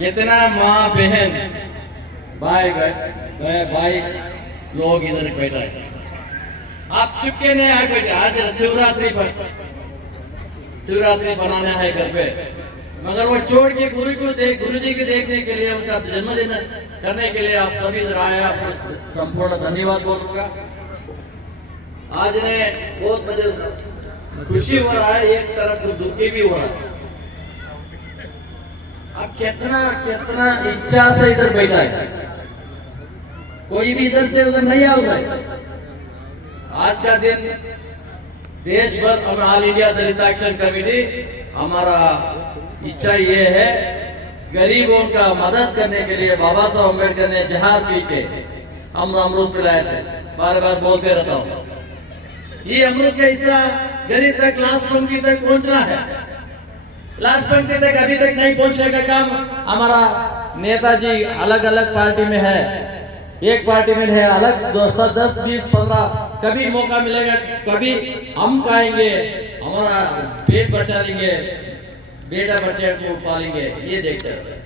कितना माँ बहन भाई भाई लोग इधर बैठा है। आप चुपके नहीं आए बेटे, आज शिवरात्रि पर शिवरात्रि बनाना है घर पे, मगर वो छोड़ के गुरु जी के देखने के लिए, उनका जन्मदिन करने के लिए आप सभी इधर आए। आपको संपूर्ण धन्यवाद बोलूंगा। आज ने बहुत मुझे खुशी हो रहा है, एक तरफ दुखी भी हो रहा है। अब कितना कितना इच्छा से इधर बैठा है, कोई भी इधर से उधर नहीं आ रहा है। आज का दिन देश भर और ऑल इंडिया दलित एक्शन कमेटी हमारा इच्छा ये है, गरीबों का मदद करने के लिए बाबा साहब अम्बेडकर ने जहाद पी के हम अमृत पिलाए थे। बार बार बोलते रहता हूँ, ये अमृत का हिस्सा गरीब तक, लास्ट पंक्ति तक पहुंचना है। लास्ट पंक्ति तक अभी तक नहीं पहुंचने का काम हमारा नेताजी अलग अलग पार्टी में है, एक पार्टी में है अलग 10, 20, 15, कभी मौका मिलेगा कभी हम खाएंगे, हमारा पेट बचा लेंगे, बेटा बच्चे को पालेंगे, ये देखते रहते हैं।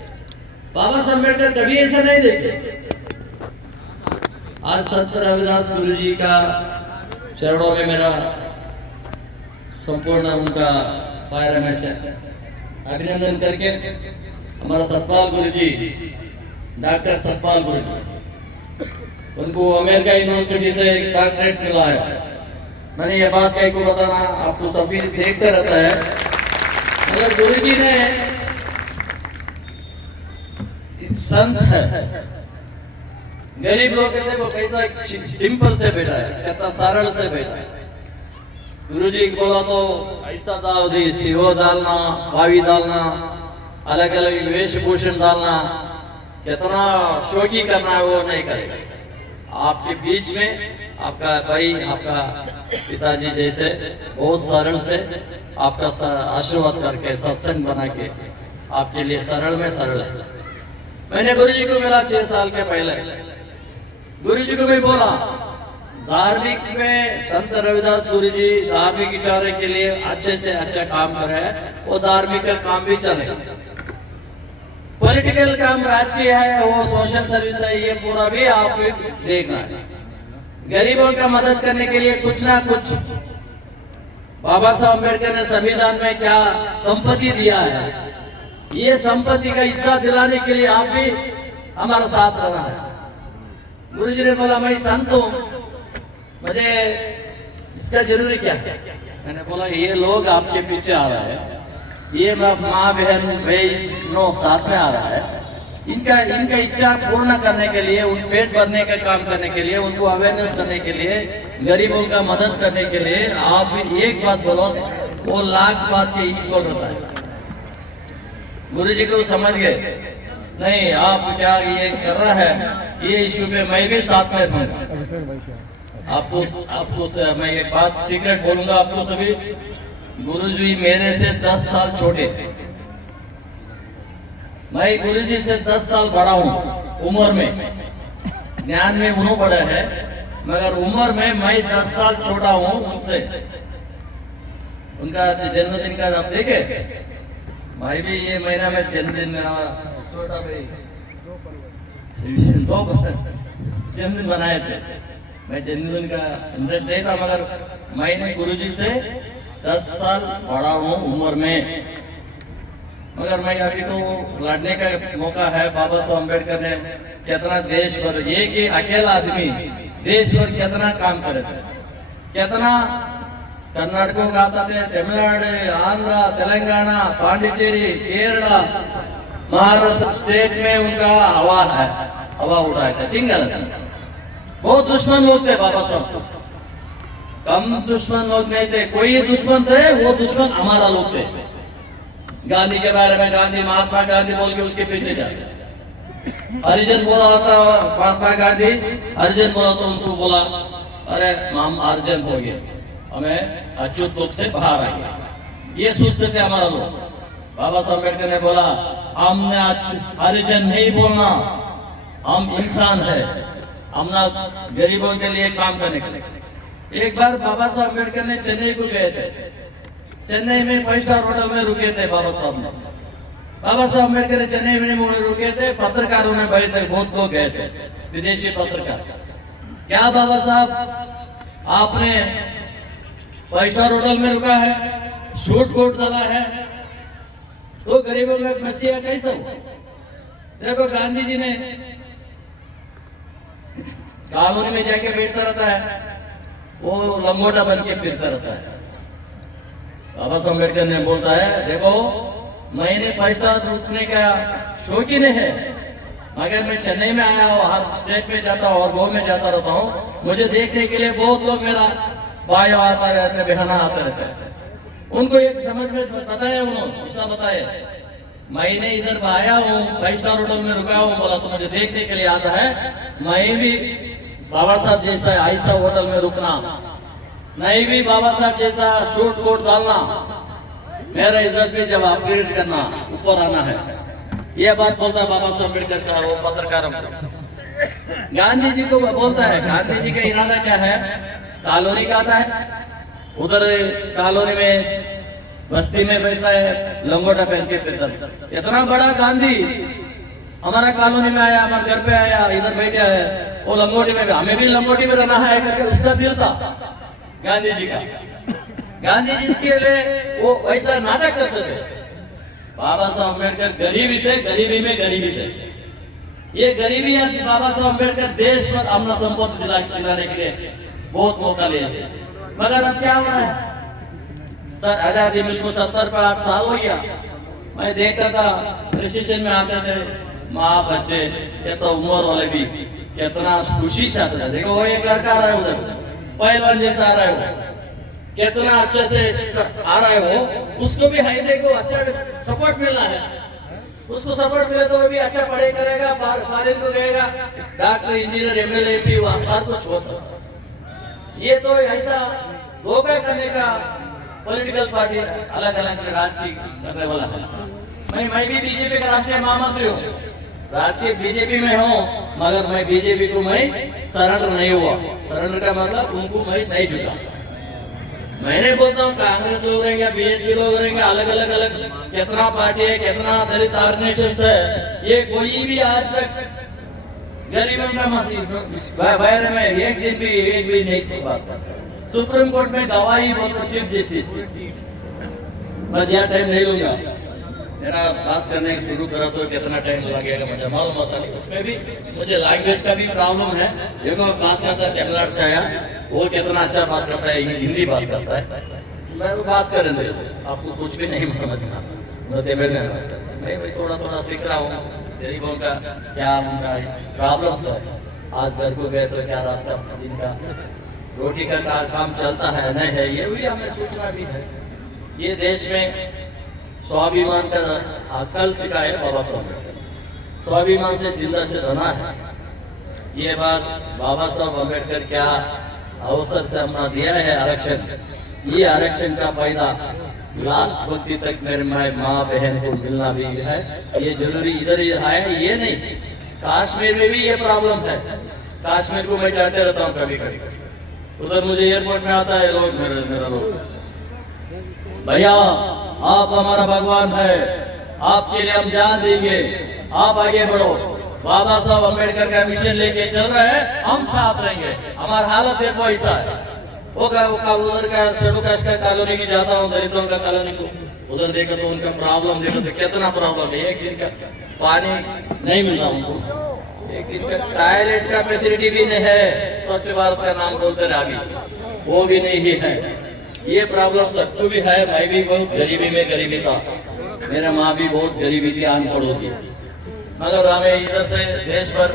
बाबा साहब अम्बेडकर कभी ऐसा नहीं देखते। आज संत रविदास गुरु जी का चरणों में मेरा संपूर्ण उनका पैर में अभिनंदन करके, हमारा सतपाल गुरु जी, डॉक्टर सतपाल गुरु जी, उनको अमेरिका यूनिवर्सिटी से एक डॉक्टरेट मिला है। मैंने ये बात कहीं को बताना, आपको सभी देखते रहता है, मगर गुरु जी ने संत है, गरीब लोग कहते वो कैसा सिंपल से बैठा है, कितना सरल से बैठा है। गुरु जी को बोला तो ऐसा दाव दी, सिहो डालना, कावी डालना, अलग अलग वेशभूषण डालना, कितना शौकी करना है वो नहीं करेगा। आपके बीच में आपका भाई, आपका पिताजी जैसे बहुत सरल से आपका आशीर्वाद करके सत्संग बना के आपके लिए सरल में सरल है। मैंने गुरु जी को मिला 6 साल के पहले, गुरु जी को भी बोला धार्मिक में संत रविदास गुरु जी धार्मिक विचार के लिए अच्छे से अच्छा काम कर रहे हैं, वो धार्मिक का काम भी चलेगा। पॉलिटिकल काम राजकीय है, वो सोशल सर्विस है, ये पूरा भी आप देखना है। गरीबों का मदद करने के लिए कुछ ना कुछ बाबा साहब अम्बेडकर ने संविधान में क्या संपत्ति दिया है, ये संपत्ति का हिस्सा दिलाने के लिए आप भी हमारा साथ रहना है। गुरु जी ने बोला मैं संत हूँ, मुझे इसका जरूरी क्या है। मैंने बोला ये लोग आपके पीछे आ रहा है, ये माँ बहन भाई नो साथ में आ रहा है, इनका इच्छा पूर्ण करने के लिए, उन पेट भरने का काम करने के लिए, उनको अवेयरनेस करने के लिए, गरीबों का मदद करने के लिए आप भी एक बात बोलो, वो लाख बात के इक्वल होता है। गुरु जी को समझ गए, नहीं आप क्या ये कर रहा है, ये इश्यू पे मैं भी साथ में रहूंगा। आपको मैं एक बात सीक्रेट बोलूंगा आपको सभी, गुरु जी मेरे से 10 साल छोटे, मैं गुरु जी से 10 साल बड़ा हूँ उम्र में, ज्ञान में उन्होंने बड़ा है, मगर उम्र में मैं 10 साल छोटा हूँ उनसे। उनका जन्मदिन का आप देखे, मैं भी ये महीना में जन्मदिन मेरा छोटा भाई 2 जन्मदिन बनाए थे। मैं जन्मदिन का इंटरेस्ट नहीं था, मगर मैंने गुरु जी से 10 साल बड़ा हूँ उम्र में, मगर मैं अभी तो लड़ने का मौका है। बाबा साहब अम्बेडकर ने कितना देश भर, ये कि अकेला आदमी देश भर कितना काम करे थे, कितना कर्नाटकों का आता थे, तमिलनाडु, आंध्र, तेलंगाना, पांडिचेरी, केरला, महाराष्ट्र स्टेट में उनका हवा उठाया था। सिंगल बहुत दुश्मन लोग थे बाबा साहब, कम दुश्मन लोग नहीं थे, कोई दुश्मन थे, वो दुश्मन हमारा लोग थे। गांधी के बारे में गांधी, महात्मा गांधी बोल के उसके पीछे जाते। हरिजन बोला होता महात्मा गांधी, हरिजन बोला तो उनको बोला अरे हम हरिजन हो गए, हमें अछूत लोग से बाहर आ गए, ये सोचते थे हमारा लोग। बाबा साहब अम्बेडकर ने बोला हमने हरिजन नहीं बोलना, हम इंसान है, हम ना गरीबों के लिए काम करने के लिए। एक बार बाबा साहब अम्बेडकर ने चेन्नई को गए थे, चेन्नई में 5 स्टार होटल में रुके थे बाबा साहब ने। बाबा साहब अम्बेडकर चेन्नई में रुके थे, पत्रकारों ने भाई थे, बहुत लोग गए थे, विदेशी पत्रकार। क्या बाबा साहब आपने 5 स्टार होटल में रुका है, सूट कोट डाला है, तो गरीबों का मसीहा कैसा हुआ? देखो गांधी जी ने कॉलोनी में जाके बैठता रहता है, वो लंगोटा बन के फिरता रहता है। बाबा साहब अम्बेडकर ने बोलता है, देखो मैंने 5 स्टार रुकने का शौकीन है, मगर मैं चेन्नई में आया हूँ, हर स्टेट में जाता हूँ और गाँव में जाता रहता हूँ, मुझे देखने के लिए बहुत लोग मेरा भाइयों आता रहते हैं, बहना आते रहते हैं। उनको एक समझ में बताया, उन्होंने ऐसा बताया, मैंने इधर आया हूँ, 5 स्टार होटल में रुका हूँ, बोला तो मुझे देखने के लिए आता है, मैं भी बाबा साहब जैसा ऐसा होटल में रुकना, नहीं भी बाबा साहब जैसा शूट कोट डालना, मेरा इज्जत भी जब अपग्रेड करना, ऊपर आना है। ये बात बोलता है बाबा साहब अम्बेडकर का वो पत्रकारों को। गांधी जी को बोलता है, गांधी जी का इरादा क्या है? कॉलोनी का आता है, उधर कॉलोनी में बस्ती में बैठता है, लंगोटा पहन के फिरता है। इतना बड़ा गांधी हमारा कॉलोनी में आया, हमारे घर पे आया, इधर बैठा है, वो लंगोटी में, हमें भी लंगोटी में रहना है करके उसका दिल था गांधी जी का। गांधी जी के लिए वो वैसा नाटक करते थे। बाबा साहब अम्बेडकर गरीबी थे, गरीबी में गरीबी थे। ये गरीबी है, बाबा साहब अम्बेडकर देश में अपना संपत्ति दिलाने के लिए बहुत मौका लिए थे। मगर अब क्या हुआ है? सर आजादी मिलकर 70 पर 8 साल हो गया। मैं देखता था प्रेसिडेंट में आते थे माँ बच्चे, ये तो उम्र वाले भी कितना खुशी से आते थे। देखो वो एक लड़का आ रहा है उधर, पहलवान जैसा आ रहा है, वो कितना अच्छे से आ रहा है, वो उसको भी हाई देखो अच्छा सपोर्ट मिलना है, उसको सपोर्ट मिले तो वो भी अच्छा पढ़े करेगा, बाहर को गएगा, डॉक्टर इंजीनियर एमएलए एमपी सार कुछ हो सकता। ये तो ऐसा धोखा करने का पॉलिटिकल पार्टी अलग अलग राजनीति करने वाला है। मैं भी बीजेपी का राष्ट्रीय महामंत्री हूँ, राजकीय बीजेपी में हूँ, मगर मैं बीजेपी को मैं सरेंडर नहीं हुआ। सरेंडर का मतलब उनको मैं नहीं झुका। मैंने बोलता हूँ कांग्रेस लोग रहेंगे, बीएसपी लोग रहेंगे, अलग अलग कितना पार्टी है, कितना दलित ऑर्गेनाइजेशन है, ये कोई भी आज तक गरीबों का बारे में एक भी नहीं बात करता। सुप्रीम कोर्ट में गवाही बोलता चीफ जस्टिस, मैं ज्यादा टाइम नहीं लूंगा, मेरा बात करने शुरू करा तो कितना टाइम लगेगा मुझे मालूम होता नहीं। उसमें भी मुझे लैंग्वेज का भी प्रॉब्लम है। देखो बात करता है तमिलनाडु से आया, वो कितना अच्छा बात करता है, हिंदी बात करता है, मैं वो बात करें दे, आपको कुछ भी नहीं समझ में आता, मैं तमिल में बात करता है। मैं थोड़ा थोड़ा सीख रहा हूँ गरीबों का क्या उनका प्रॉब्लम है। आज घर को गए तो क्या रात का दिन का रोटी का काम चलता है नहीं है, ये भी हमें सोचना भी है। ये देश में स्वाभिमान का अकल सिखाए बाबा साहब अम्बेडकर, स्वाभिमान से जिंदा से रहना है। ये बात बाबा साहब अम्बेडकर क्या अवसर से अपना दिया है आरक्षण, ये आरक्षण का फायदा लास्ट वक्त तक मेरे माँ बहन को मिलना भी है। ये जरूरी इधर ही है, ये नहीं, कश्मीर में भी ये प्रॉब्लम है। कश्मीर को मैं जाते रहता हूँ कभी कभी, उधर मुझे एयरपोर्ट में आता है लोग, मेरा लोग, भैया आप हमारा भगवान है, आपके लिए हम जान देंगे, आप आगे बढ़ो। बाबा साहब अम्बेडकर का मिशन लेके चल रहे हैं, हम साथ रहेंगे। हमारा हालत देखो ऐसा है। वो उधर का शेड्यूल कास्ट का कॉलोनी में जाता हूँ, दलितों का कॉलोनी को, उधर देखो तो उनका प्रॉब्लम देखो तो कितना प्रॉब्लम है। एक दिन का पानी नहीं मिलता उनको, एक दिन का टॉयलेट का फैसिलिटी भी नहीं है, स्वच्छ भारत का नाम बोलते रहे अभी, वो भी नहीं है। ये प्रॉब्लम सबको भी है। मैं भी बहुत गरीबी में गरीबी था, मेरा माँ भी बहुत गरीबी थी, अनपढ़ थी, मगर हमें इधर से देश भर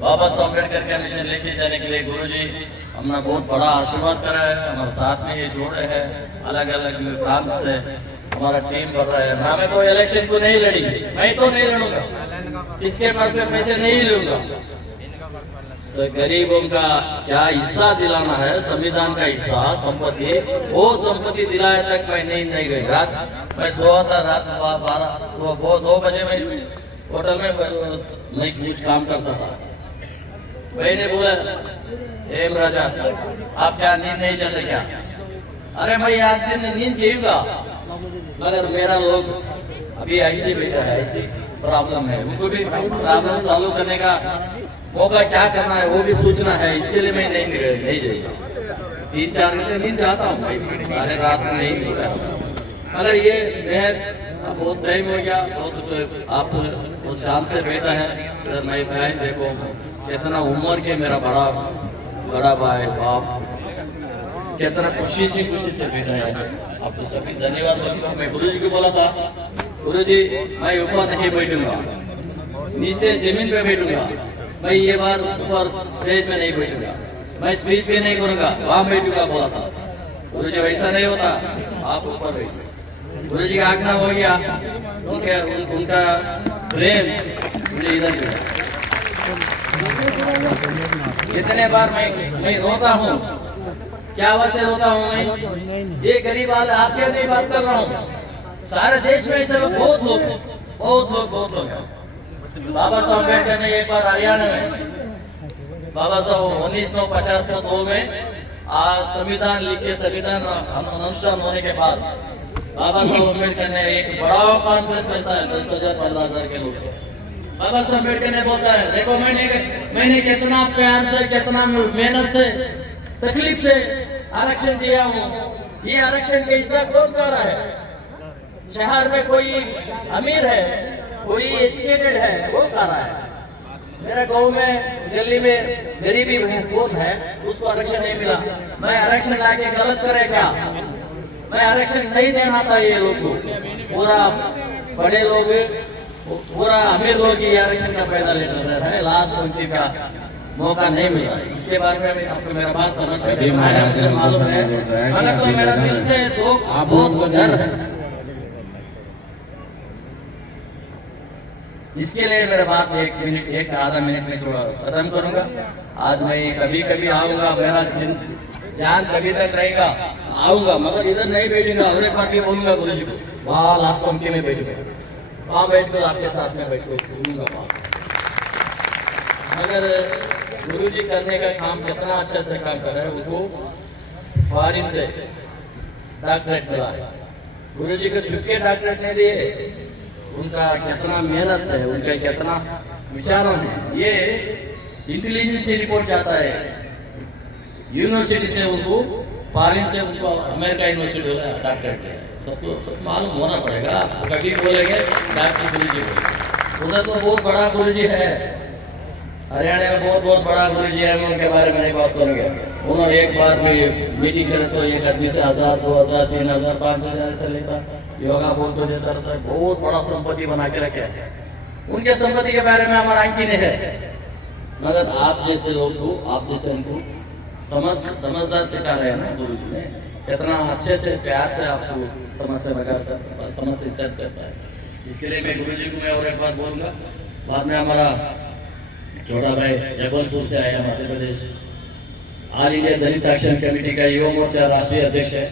बाबा साहब अम्बेडकर का मिशन लेके जाने के लिए गुरुजी हमने बहुत बड़ा आशीर्वाद करा है। हमारे साथ में ये जोड़े हैं, अलग अलग प्रांत से हमारा टीम बढ़ रहा है। हमें तो इलेक्शन को नहीं लड़ेंगे, मैं तो नहीं लड़ूंगा, इसके पास में पैसे नहीं लूंगा। तो गरीबों का क्या हिस्सा दिलाना है, संविधान का हिस्सा संपत्ति, वो संपत्ति दिलाए तक मैं नहीं गई। रात मैं सोया था, रात 2 बजे मैं होटल में मैं कुछ काम करता था। भाई ने बोला, एम राजा आप क्या नींद नहीं चाहते क्या? अरे मैं आज दिन नींद चाहिएगा, मगर मेरा लोग अभी ऐसे बेटा है, ऐसी प्रॉब्लम है, उनको भी प्रॉब्लम सॉल्व करने का मौका क्या करना है वो भी सोचना है। इसके लिए मैं नहीं जाइए 3-4 घंटे नींद जाता हूँ भाई, सारे रात में नहीं करता। मगर ये मेहर बहुत टाइम हो गया, बहुत आप बहुत शान से बेटा है सर। मैं बहन देखो कितना उम्र के मेरा बड़ा भाई बाप कितना खुशी से बेटा है। आपको सभी धन्यवाद बोलूँगा। मैं गुरु जी को बोला था, गुरु जी मैं ऊपर नहीं बैठूंगा, नीचे जमीन पे बैठूंगा, मैं ये बार ऊपर स्टेज में नहीं बैठूंगा, मैं स्पीच भी नहीं करूंगा, वहां बैठूंगा बोला था। गुरु जी वैसा नहीं होता, आप ऊपर बैठो। गुरु जी का आज्ञा हो गया, उनका प्रेम मुझे इधर मिला। कितने बार मैं रोता हूँ, क्या वजह से रोता हूँ मैं? ये गरीब वाले आपके नहीं बात कर रहा हूँ, सारे देश में ऐसे लोग बहुत लोग हैं। बाबा साहब अम्बेडकर ने एक बार हरियाणा में बाबा साहब 1952 में संविधान लिख के संविधान अनुष्ठान होने के बाद बाबा साहब अम्बेडकर ने एक बड़ा कॉन्फ्रेंस चलता है 10,000-15,000 के लोग। बाबा साहब अम्बेडकर ने बोलता है देखो मैंने कितना प्यार से कितना मेहनत से तकलीफ से आरक्षण दिया हूँ, ये आरक्षण कैसा कौन कर रहा है? शहर में कोई अमीर है, कोई एजुकेटेड है, वो कर रहा है। मेरे गांव में दिल्ली में गरीबी है, कौन है उसको आरक्षण नहीं मिला। मैं आरक्षण लाके गलत करेगा, मैं आरक्षण नहीं देना था। ये लोग को पूरा बड़े लोग पूरा अमीर लोग ये आरक्षण का फायदा लेते हैं, लास्ट पंक्ति का मौका नहीं मिला। इसके बारे में आपको मेरा बात समझ में मालूम है, मगर तो मेरा दिल से बहुत डर है। इसके लिए मेरा बात एक आधा मिनट में खत्म करूंगा। आज मैं कभी आऊंगा, मेरा जान कभी तक रहेगा, आऊंगा, मगर इधर नहीं बैठूंगा। और एक बार भी बोलूंगा गुरु जी को, वहाँ लास्ट पंक्ति में बैठूंगा, वहाँ बैठ कर आपके साथ में बैठ कर सुनूंगा बात। मगर गुरु जी करने का काम कितना अच्छा से काम कर रहे हैं। उनको फॉरेन से डॉक्टरेट मिला है, गुरु जी को छुप के डॉक्टरेट नहीं दिए। उनका कितना मेहनत है, उनका कितना विचारों है। ये इंटेलिजेंस रिपोर्ट जाता है यूनिवर्सिटी से, उनको फॉरेन से उनको अमेरिका यूनिवर्सिटी डॉक्टरेट सबको मालूम होना पड़ेगा। कभी बोलेंगे डॉक्टर गुरु जी को, उधर तो बहुत बड़ा गुरु जी है, हरियाणा में बहुत बड़ा गुरु जी है। मैं उनके बारे में नहीं बात करूँगा। उन्होंने एक बार भी मीटिंग करे तो एक आदमी से 1000, 2000, 3000, 5000 से लेकर योगा बोल को देता रहता है। बहुत बड़ा संपत्ति बना के रखे है। उनके संपत्ति के बारे में हमारा अंकी नहीं है, मगर आप जैसे लोग को, आप जैसे उनको समझदार सिखा रहे हैं ना गुरु जी ने। कितना अच्छे से प्यार से आपको समझ से इज्जत करता है। इसके लिए मैं गुरु जी को मैं और एक बार बोलूँगा। बाद में हमारा छोटा भाई जबलपुर से आया, मध्य प्रदेश, ऑल इंडिया दलित एक्शन कमेटी का युवा मोर्चा राष्ट्रीय अध्यक्ष है,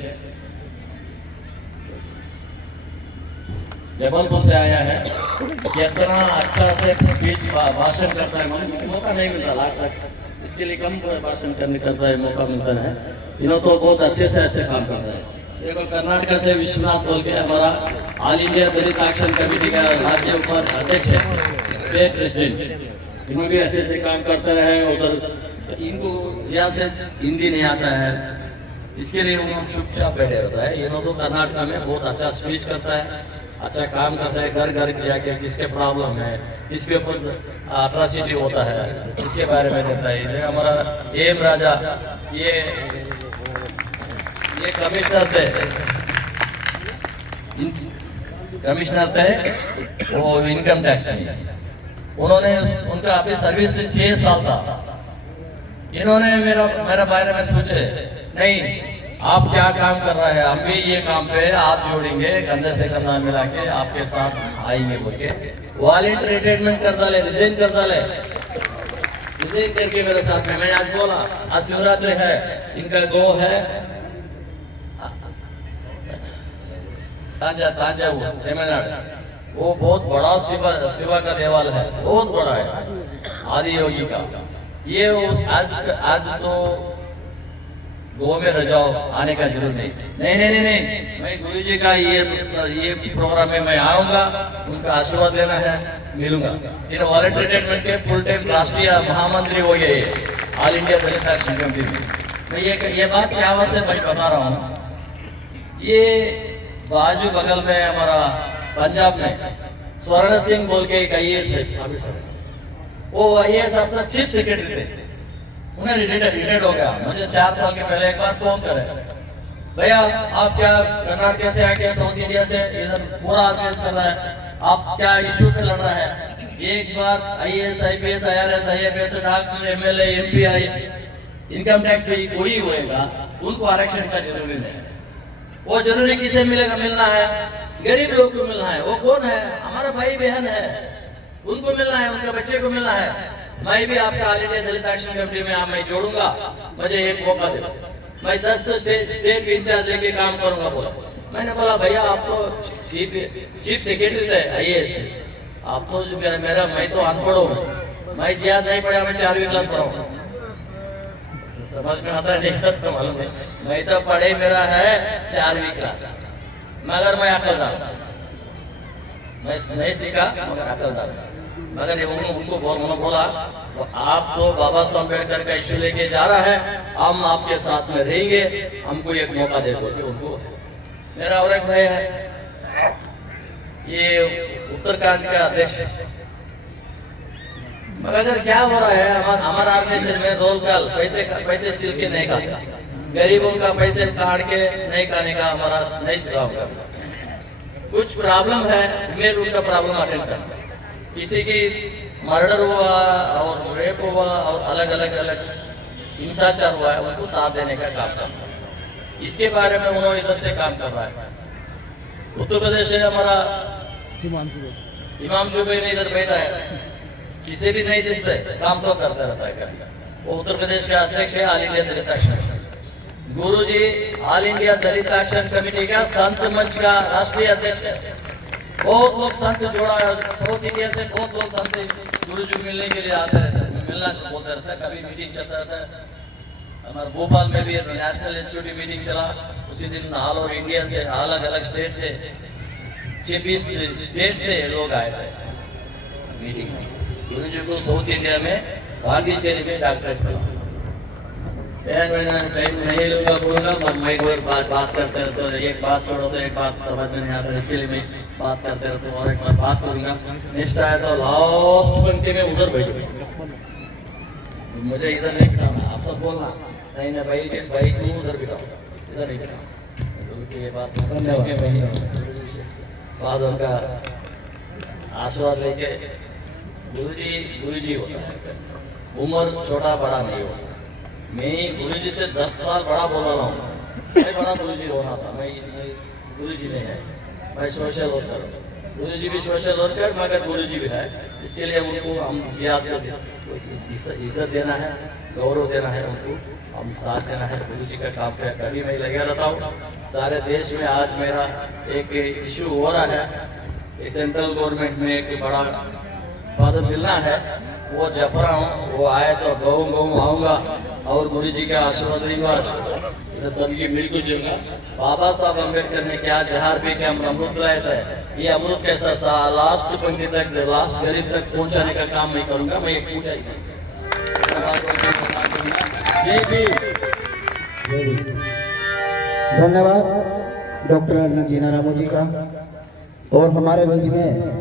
जबलपुर से आया है। कितना अच्छा से स्पीच भाषण करता है, मौका नहीं मिलता लास्ट तक, इसके लिए कम भाषण करने करता है, मौका मिलता है। इन्होंने तो बहुत अच्छे से अच्छे काम करता है। देखो कर्नाटक से विश्वनाथ बोल के हमारा ऑल इंडिया दलित एक्शन कमेटी का राज्य उपाध्यक्ष अध्यक्ष है, स्टेट प्रेसिडेंट, इन्होंने भी अच्छे से काम करते रहे। उधर तो इनको ज्यादा से हिंदी नहीं आता है, इसके लिए उन्होंने चुपचाप बैठे रहता है। इन्होंने तो कर्नाटक में बहुत अच्छा स्पीच करता है, अच्छा काम करता है। घर घर जाके किसके प्रॉब्लम है, किसके ऊपर अट्रॉसिटी होता है, इसके बारे में देता है। हमारा एम राजा ये कमिश्नर थे वो इनकम टैक्स में। उन्होंने उनका अभी सर्विस 6 साल था। इन्होंने मेरा बारे में सोचे नहीं आप क्या काम कर रहे हैं, हम भी ये काम पे हाथ जोड़ेंगे, कंधे से कंधा मिला के आपके साथ आएंगे बोल के वॉलंटियर रिटायरमेंट कर डाले, रिजाइन कर डाले। रिजाइन करके मेरे साथ में मैं आज बोला आज शिवरात्रि है, इनका गो है तांजावुर तमिलनाडु, वो बहुत बड़ा शिवा का देवालय है, बहुत बड़ा है आदि योगी का। ये आज तो गो में रह जाओ, आने का जरूर नहीं। नहीं, मैं गुरुजी का ये प्रोग्राम में मैं आऊंगा, उनका आशीर्वाद लेना है, मिलूंगा। इन वॉलंटियर रिटायरमेंट के फुल टाइम राष्ट्रीय महामंत्री हो गए ऑल इंडिया दलित एक्शन कमेटी में। मैं ये बात क्या आवाज से मैं बता रहा हूँ। ये बाजू बगल में हमारा पंजाब में स्वर्ण सिंह बोल के एक IAS ऑफिसर, वो IAS अफसर चीफ सेक्रेटरी थे, उन्हें रिटायर्ड हो गया। मुझे 4 साल के पहले एक बार फोन करे, भैया आप क्या कर्नाटक से आके साउथ इंडिया से इधर पूरा ऑर्गेनाइज कर रहा है, आप क्या इश्यू पे लड़ रहा है? एक बार IAS IPS IRS IFS doctor MLA MP income tax पे कोई होएगा, उनको आरक्षण का जरूरी नहीं है। वो जरूरी किसे मिलना है? गरीब लोग को मिलना है। वो कौन है? हमारा भाई बहन है, उनको मिलना है, उनके बच्चे को मिलना है। मैं भी आपका ऑल इंडिया दलित एक्शन कमेटी में मैं जोड़ूंगा, मुझे एक मौका दे, मैं 10 स्टेट इंचार्ज लेके काम करूंगा बोला। मैंने बोला भैया आप तो चीफ सेक्रेटरी थे IAS, आप तो मेरा मैं तो अनपढ़ हूँ, मैं ज्यादा नहीं पढ़ा, मैं 4वीं क्लास पढ़ा हूँ। समझ में आता है नहीं आता मालूम नहीं, मैं तो पढ़े मेरा है 4वीं क्लास, मगर मैं अकलदार, मैं नहीं सीखा मगर अकलदार। मगर उनको बोला आप तो बाबा साहब अम्बेडकर का इश्यू लेके जा रहा है, हम आपके साथ में रहेंगे, हमको एक मौका दे दो। उनको मेरा और एक भाई है, ये उत्तराखंड का अध्यक्ष है। मगर क्या हो रहा है, हमारा ऑर्गेनाइजेशन में रोल कॉल पैसे छिल के नहीं खाता, गरीबों का पैसे काट के नहीं खाने का हमारा नहीं सुझाव करता। कुछ प्रॉब्लम है, मैं उनका प्रॉब्लम अटेंड करता, किसी की मर्डर हुआ और रेप हुआ और अलग अलग हिंसाचार हुआ है, उनको साथ देने का काम करता है। इसके बारे में उन्होंने इधर से काम कर रहा है। उत्तर प्रदेश से हमारा हिमांशु भाई ने इधर बैठा है, किसी भी नहीं दिखते, काम तो करता रहता है कभी। वो उत्तर प्रदेश के अध्यक्ष है ऑल इंडिया दलित एक्शन। गुरुजी ऑल इंडिया दलित एक्शन कमेटी का संत मंच का राष्ट्रीय अध्यक्ष है। बहुत लोग संत जोड़ा है, साउथ इंडिया से बहुत लोग संत गुरुजी मिलने के लिए आते रहते हैं, मिलना बोलते रहता है, कभी मीटिंग चलता रहता है। हमारे भोपाल में भी नेशनल एग्जीक्यूटिव मीटिंग चला, उसी दिन ऑल ओवर इंडिया से अलग अलग स्टेट से 26 स्टेट से लोग आए थे मीटिंग में। गुरुजी को साउथ इंडिया में पांडिचेरी में डॉक्टरेट मिला। मैंने टाइम नहीं लूंगा बोलूंगा, मैं एक बात करते रहते हो, एक बात छोड़ो तो एक बात समझ में नहीं आता, इसके लिए मैं बात करते रहता हूँ और एक बार बात करूंगा। नेक्स्ट आया तो लास्ट पंक्ति में उधर बैठो, मुझे इधर नहीं बिठाना, आप सब बोलना नहीं ना भाई तू उधर बिठाओ, इधर नहीं बिठाओ। ये बात बाद उनका आशीर्वाद लेके गुरुजी होता है, उम्र छोटा बड़ा नहीं होता। मैं गुरुजी से 10 साल बड़ा बोला रहा हूँ, मैं बड़ा गुरुजी होना था, मैं गुरुजी नहीं है, मैं सोशल वर्कर। गुरुजी भी सोशल वर्कर मगर गुरुजी भी है, इसके लिए उनको हम जियाद से इज्जत देना है, गौरव देना है, उनको हम साथ देना है। गुरुजी का काम पे कभी मैं लगा रहता हूँ। सारे देश में आज मेरा एक इशू हो रहा है, सेंट्रल गवर्नमेंट में एक बड़ा पद मिलना है, वो जप रहा हूँ, वो आए तो गऊ आऊँगा और गुरुजी का आशीर्वाद दूंगा, इधर सबकी मिलकर जुड़ूंगा। बाबा साहब अम्बेडकर ने क्या जहर पी के हम अमृत लाए थे, ये अमृत कैसा लास्ट पंक्ति तक, लास्ट गरीब तक पहुंचाने का काम मैं करूंगा। मैं एक पूजा ही धन्यवाद डॉक्टर नजीना रामू जी का। और हमारे बीच में